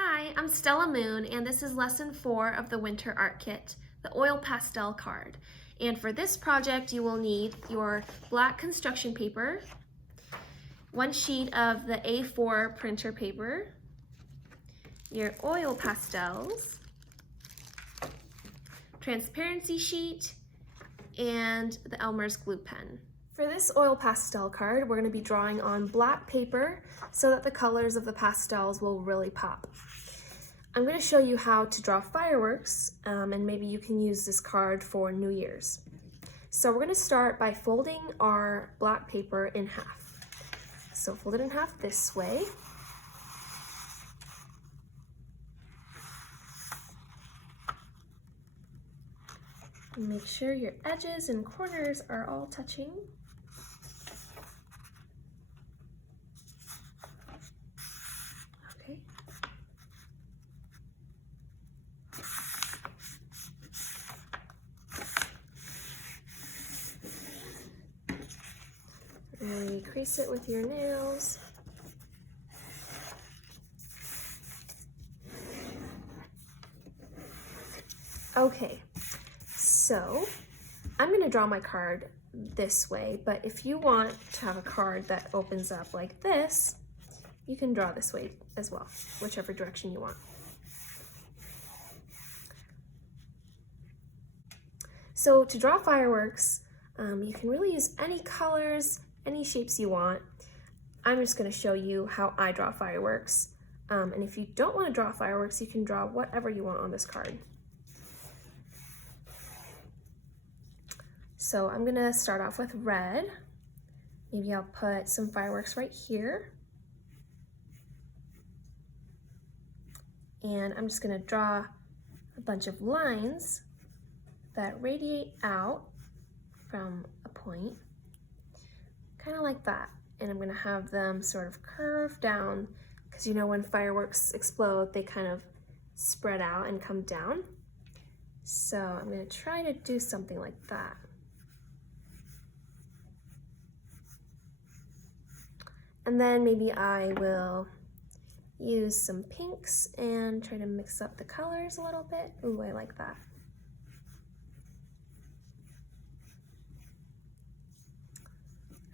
Hi, I'm Stella Moon, and this is lesson 4 of the Winter Art Kit, the oil pastel card. And for this project, you will need your black construction paper, one sheet of the A4 printer paper, your oil pastels, transparency sheet, and the Elmer's glue pen. For this oil pastel card, we're going to be drawing on black paper so that the colors of the pastels will really pop. I'm going to show you how to draw fireworks, and maybe you can use this card for New Year's. So we're going to start by folding our black paper in half. So fold it in half this way. And make sure your edges and corners are all touching. Okay. And crease it with your nails. Okay, so I'm going to draw my card this way, but if you want to have a card that opens up like this, you can draw this way as well, whichever direction you want. So to draw fireworks, you can really use any colors, any shapes you want. I'm just going to show you how I draw fireworks. And if you don't want to draw fireworks, you can draw whatever you want on this card. So I'm going to start off with red. Maybe I'll put some fireworks right here. And I'm just going to draw a bunch of lines that radiate out from a point, kind of like that. And I'm going to have them sort of curve down, because you know when fireworks explode, they kind of spread out and come down. So I'm going to try to do something like that. And then maybe I will use some pinks and try to mix up the colors a little bit. Ooh, I like that.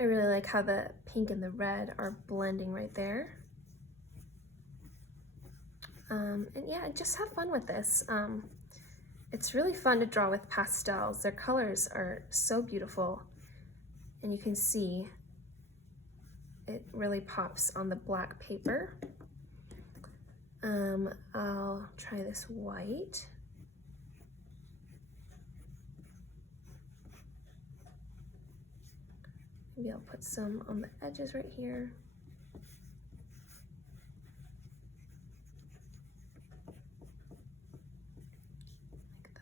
I really like how the pink and the red are blending right there. And yeah, just have fun with this. It's really fun to draw with pastels. Their colors are so beautiful, and you can see it really pops on the black paper. I'll try this white. Maybe I'll put some on the edges right here. Like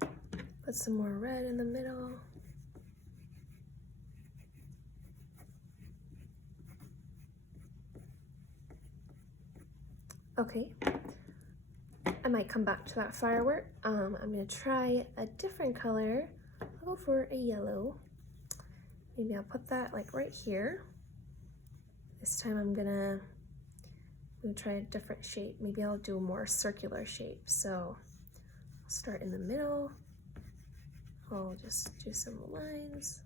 that. Put some more red in the middle. Okay, I might come back to that firework. I'm gonna try a different color. I'll go for a yellow. Maybe I'll put that like right here. This time I'm gonna try a different shape. Maybe I'll do a more circular shape. So I'll start in the middle. I'll just do some lines.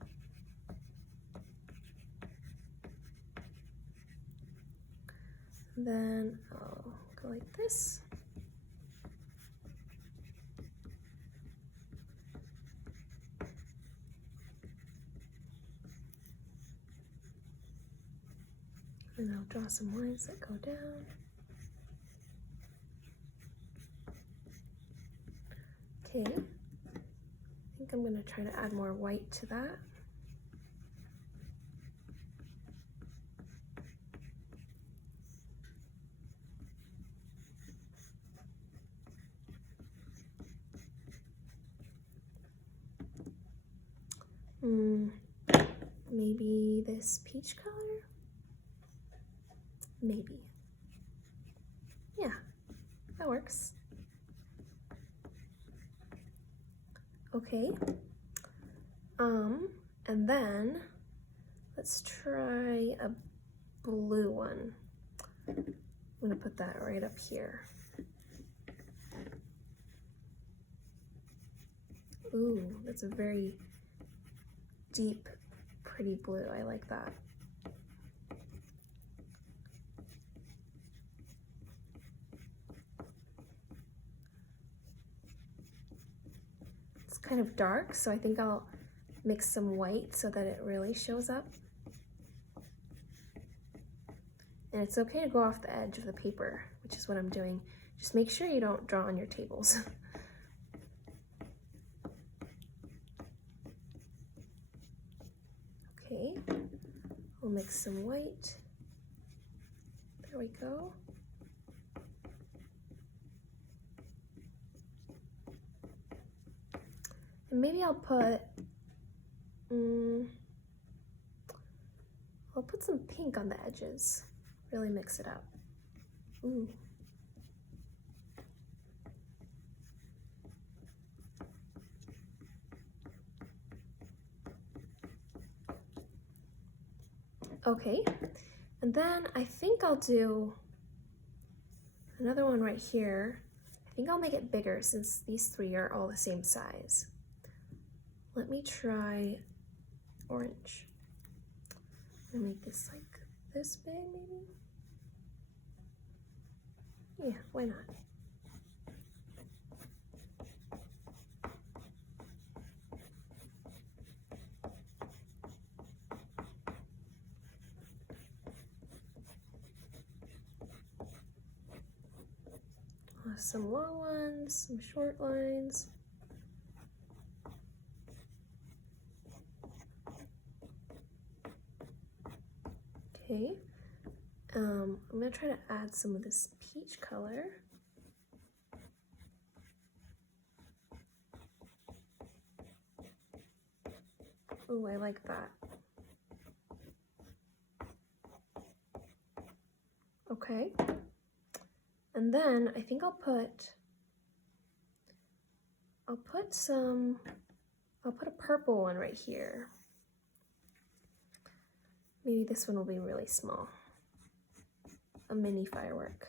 And then I'll go like this. And I'll draw some lines that go down. Okay, I think I'm going to try to add more white to that. Maybe this peach color? Maybe. Yeah, that works. Okay. And then let's try a blue one. I'm gonna put that right up here. Ooh, that's a very deep, pretty blue. I like that. It's kind of dark, so I think I'll mix some white so that it really shows up. And it's okay to go off the edge of the paper, which is what I'm doing. Just make sure you don't draw on your tables. Okay, we'll mix some white. There we go. And maybe I'll put some pink on the edges. Really mix it up. Ooh. Okay, and then I think I'll do another one right here. I think I'll make it bigger since these three are all the same size. Let me try orange. I'm gonna make this like this big maybe? Yeah, why not? Some long ones, some short lines. Okay, I'm gonna try to add some of this peach color. Oh, I like that. Okay. And then I think I'll put a purple one right here. Maybe this one will be really small. A mini firework.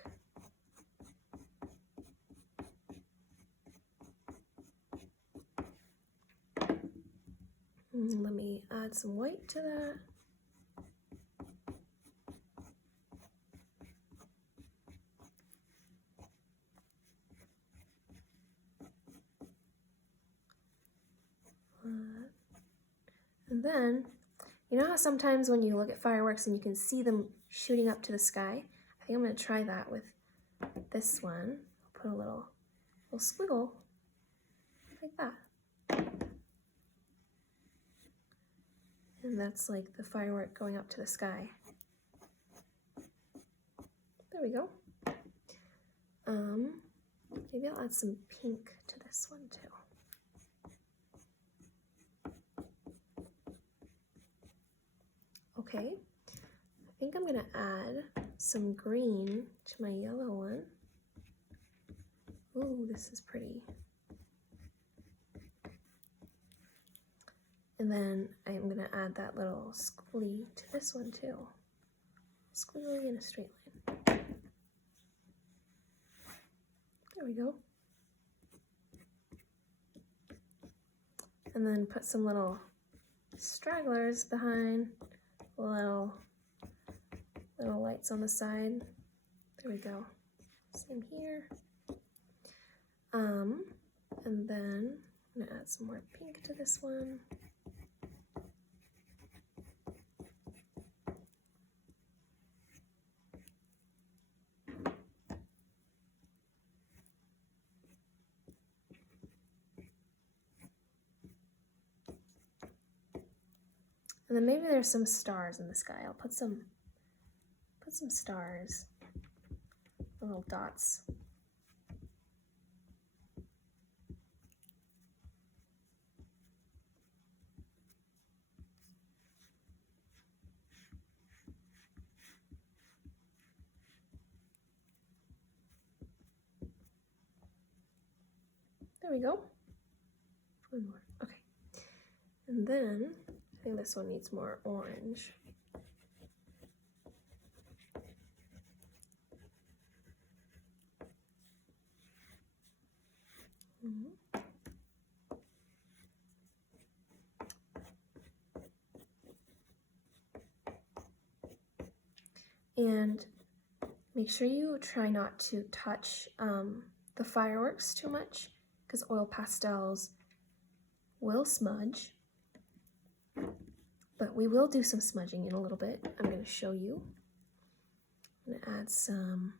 Let me add some white to that. And then, you know how sometimes when you look at fireworks and you can see them shooting up to the sky? I think I'm going to try that with this one. I'll put a little squiggle like that. And that's like the firework going up to the sky. There we go. Maybe I'll add some pink to this one too. Okay, I think I'm gonna add some green to my yellow one. Ooh, this is pretty. And then I'm gonna add that little squiggly to this one too. Squiggly in a straight line. There we go. And then put some little stragglers behind, little lights on the side. There we go. Same here. And then I'm gonna add some more pink to this one. And then maybe there's some stars in the sky. I'll put some stars, little dots. There we go. One more. Okay. And then I think this one needs more orange. And make sure you try not to touch the fireworks too much, because oil pastels will smudge. But we will do some smudging in a little bit. I'm going to show you. I'm going to add some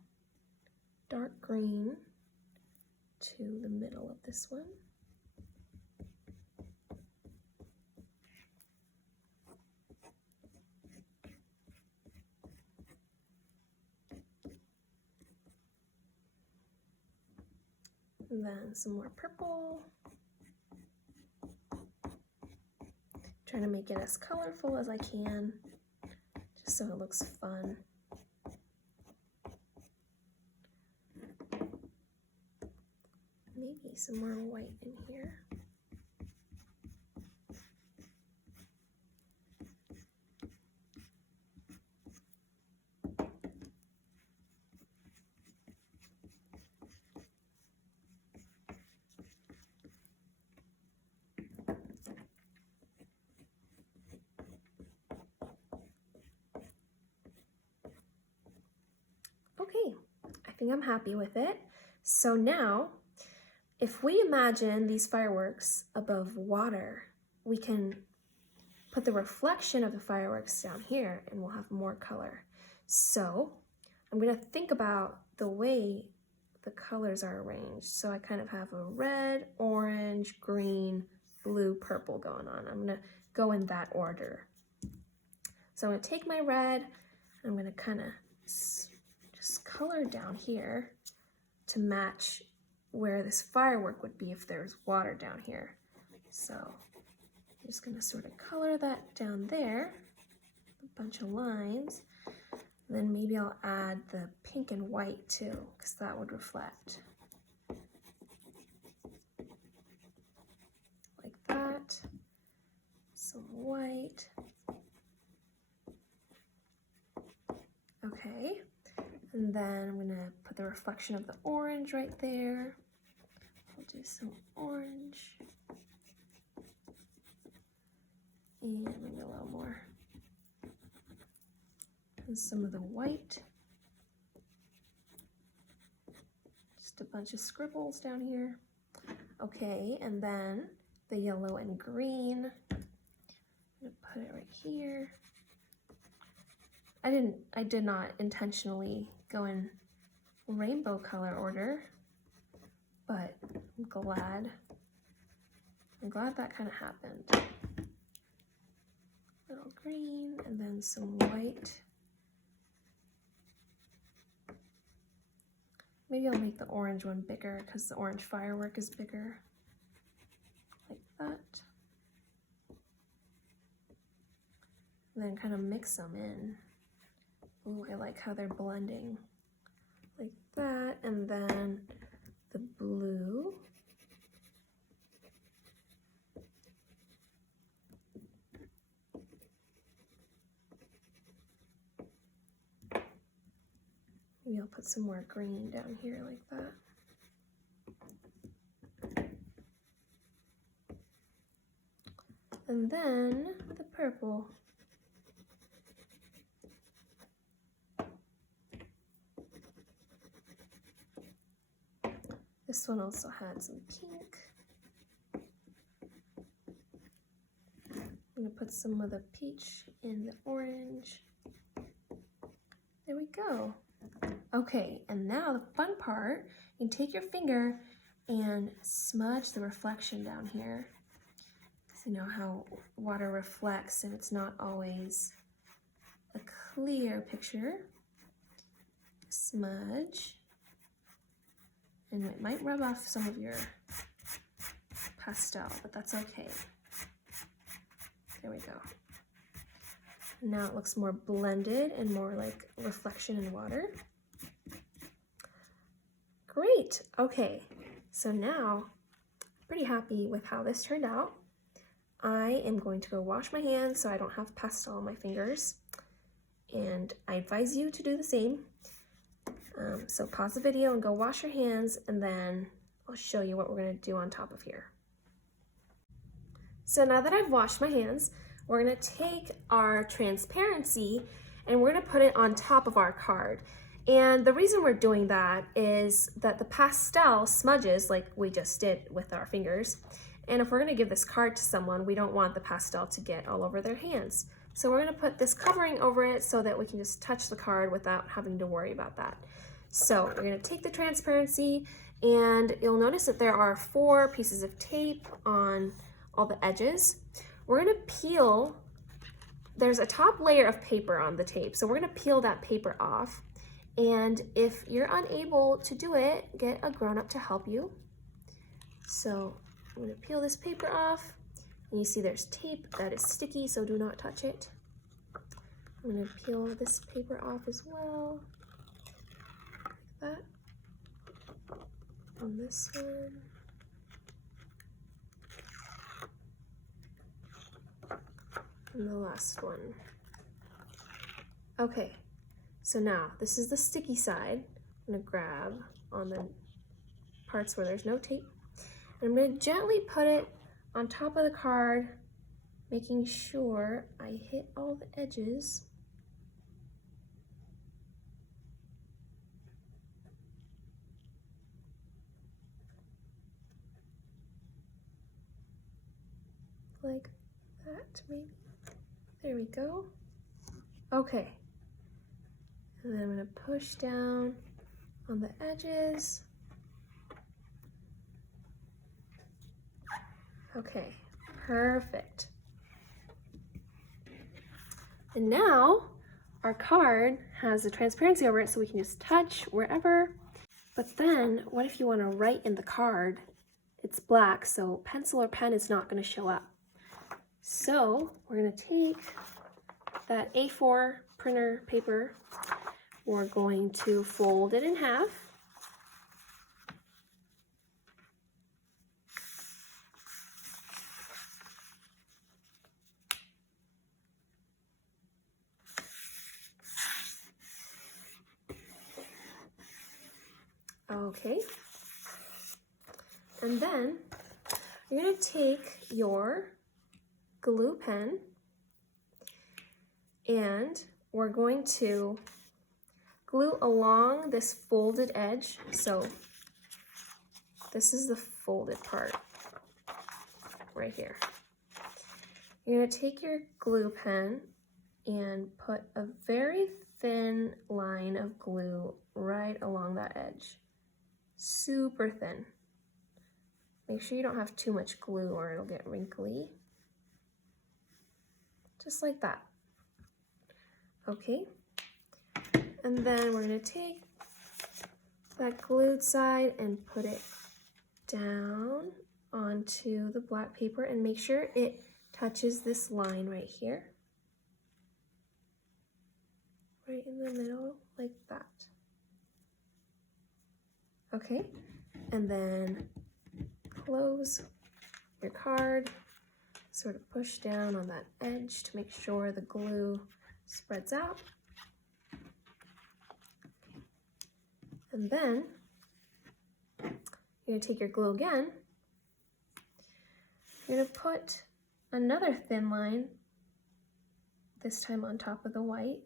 dark green to the middle of this one. And then some more purple. Trying to make it as colorful as I can, just so it looks fun. Maybe some more white in here. Okay, I think I'm happy with it. So now, if we imagine these fireworks above water, we can put the reflection of the fireworks down here and we'll have more color. So I'm gonna think about the way the colors are arranged. So I kind of have a red, orange, green, blue, purple going on. I'm gonna go in that order. So I'm gonna take my red, I'm gonna kind of just color down here to match where this firework would be if there's water down here. So I'm just gonna sort of color that down there, a bunch of lines. And then maybe I'll add the pink and white too, because that would reflect. Like that, some white. Okay, and then I'm gonna put the reflection of the orange right there. I'll do some orange. And maybe a little more. And some of the white. Just a bunch of scribbles down here. Okay, and then the yellow and green. I'm gonna put it right here. I did not intentionally go in rainbow color order, but I'm glad that kind of happened. Little green and then some white. Maybe I'll make the orange one bigger because the orange firework is bigger. Like that. And then kind of mix them in. Ooh, I like how they're blending. Like that, and then the blue. Maybe I'll put some more green down here like that. And then the purple. This one also had some pink. I'm gonna put some of the peach in the orange. There we go. Okay, and now the fun part, you can take your finger and smudge the reflection down here. Because you know how water reflects and it's not always a clear picture. Smudge. And it might rub off some of your pastel, but that's okay. There we go. Now it looks more blended and more like reflection in water. Great, okay. So now, I'm pretty happy with how this turned out. I am going to go wash my hands so I don't have pastel on my fingers. And I advise you to do the same. So pause the video and go wash your hands, and then I'll show you what we're going to do on top of here. So now that I've washed my hands, we're going to take our transparency and we're gonna put it on top of our card. And the reason we're doing that is that the pastel smudges like we just did with our fingers. And if we're gonna give this card to someone, we don't want the pastel to get all over their hands. So we're gonna put this covering over it so that we can just touch the card without having to worry about that. So we're gonna take the transparency, and you'll notice that there are 4 pieces of tape on all the edges. We're gonna peel, there's a top layer of paper on the tape, so we're gonna peel that paper off. And if you're unable to do it, get a grown-up to help you. So I'm gonna peel this paper off, and you see there's tape that is sticky, so do not touch it. I'm gonna peel this paper off as well, like that. On this one. And the last one. Okay, so now this is the sticky side. I'm gonna grab on the parts where there's no tape. And I'm gonna gently put it on top of the card, making sure I hit all the edges. Like that, maybe. There we go. Okay. And then I'm gonna push down on the edges. Okay, perfect. And now our card has the transparency over it, so we can just touch wherever. But then what if you want to write in the card? It's black, so pencil or pen is not going to show up. So we're going to take that A4 printer paper, we're going to fold it in half. Okay, and then you're going to take your glue pen and we're going to glue along this folded edge. So this is the folded part right here. You're going to take your glue pen and put a very thin line of glue right along that edge. Super thin. Make sure you don't have too much glue or it'll get wrinkly. Just like that. Okay. And then we're going to take that glued side and put it down onto the black paper and make sure it touches this line right here. Right in the middle, like that. Okay, and then close your card, sort of push down on that edge to make sure the glue spreads out. And then you're going to take your glue again. You're going to put another thin line, this time on top of the white.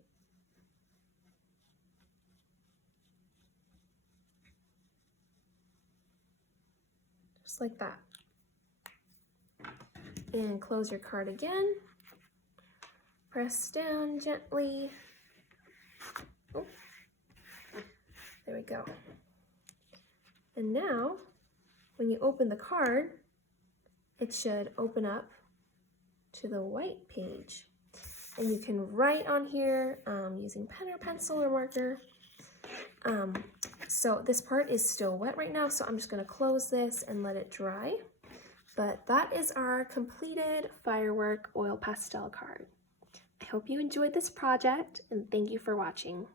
Just like that. And close your card again. Press down gently. Oh, there we go. And now, when you open the card, it should open up to the white page. And you can write on here using pen or pencil or marker. So this part is still wet right now, so I'm just going to close this and let it dry. But that is our completed Firework oil pastel card. I hope you enjoyed this project, and thank you for watching.